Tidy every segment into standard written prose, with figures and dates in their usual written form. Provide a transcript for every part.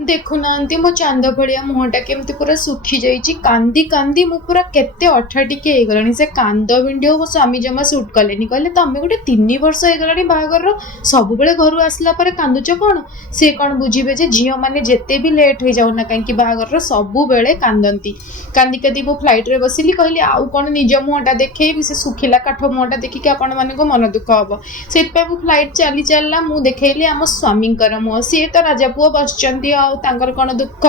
देखुना मो चांद भलिया मुहटा केमती पूरा सुखी जाइए कांदी कांदी मु पूरा केते अठा टिके गलानी से कांद भिडियो मो स्वामी जमा सुट कले कहले तमें गोटे 3 वर्ष हो बाहागर सब घर आसला कांदुच कौन सी कौन बुझे जे झील मैंने जिते भी लेट हो जाऊना कहीं बाहागर सब बेले कांदती कांदी कांदी मो फ्लाइट रे बसिली कहली आउ कौन निज मुहटा देखे से सुखिला काठ मुहटा देखिक आपण मानक मन दुख हम से फ्लाइट चली चलला मु देखली आम स्वामी मुह सी तो राजा पुओ बस कौन दुख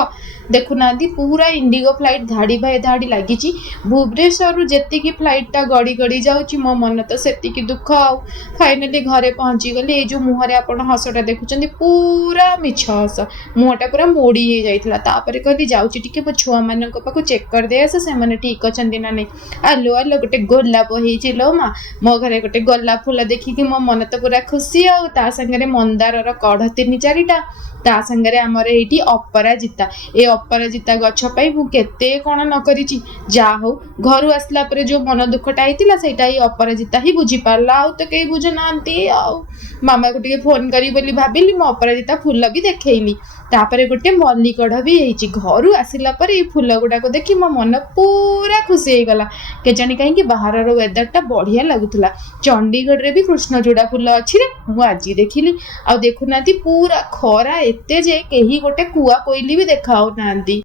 देखुना पूरा इंडिगो फ्लाइट धाड़ी बाय धाड़ी लगी भुवनेश्वर जेतिकी फ्लाइट टा गड़ी गड़ी जाऊँगी मो मन तो से दुख आउ फाइनाली घरे पहुंची गली ये जो मुहर आप हसटा देखुं पूरा मिछ हस मुहटा पूरा मोड़ी हो जाता कहली जाऊँगी टी मो छुआ मान पाक चेक कर दे आसे से ठीक अच्छा ना नहीं आलो आलो गोटे गोलाप हो माँ मो घरे गोटे गोलाप फूल देखिकी मो मन तो पूरा खुशी आ सागर मंदार कढ़ 3-4टा ता संगे आमर ये अपराजिता ए अपराजिता गछ मुझे कौन न करी जा हो घर आसला जो मन दुखटा होता से अपराजिता ही बुझी पारा आउ तो कई बुझुना मामा को टे फोन करी बोली भाविली मो अपराजिता फूल भी देखली तापर गोटे मल्ली कढ़ भी घर आसला फूल गुड़ाक देखी मो मन पूरा खुशी हो गला के जानी कहीं बाहर वेदर टा बढ़िया लगुला चंडीगढ़ रे भी कृष्णचूड़ा फूल अच्छी रे मु आज देखिली आ देखुना पूरा खरा एते जे कहीं गोटे कुआ कोइली भी देखा ना।